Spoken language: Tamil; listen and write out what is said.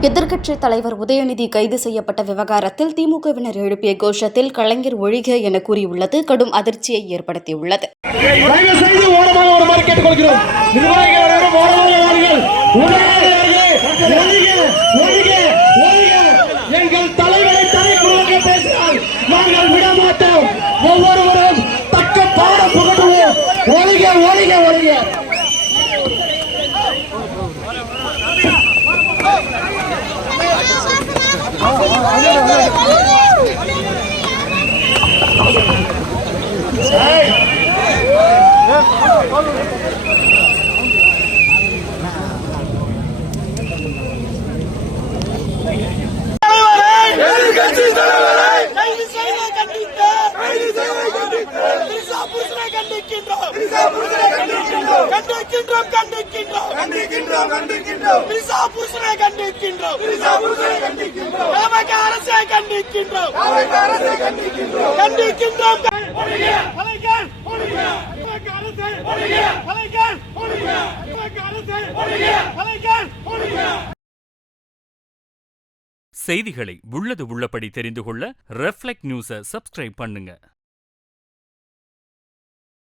எதிர்க்கட்சித் தலைவர் உதயநிதி கைது செய்யப்பட்ட விவகாரத்தில் திமுகவினர் எழுப்பிய கோஷத்தில் கலைஞர் ஒழிக என கூறியுள்ளது கடும் அதிர்ச்சியை ஏற்படுத்தியுள்ளது. ஒவ்வொருவரும் தக்க பாடம் புகட்டுவோம். ஒழிக ஒழிக ஒழிக. செய்திகளை உள்ளது உள்ளபடி தெரிந்து கொள்ள ரெஃப்ளெக்ட் நியூஸை சப்ஸ்கிரைப் பண்ணுங்க.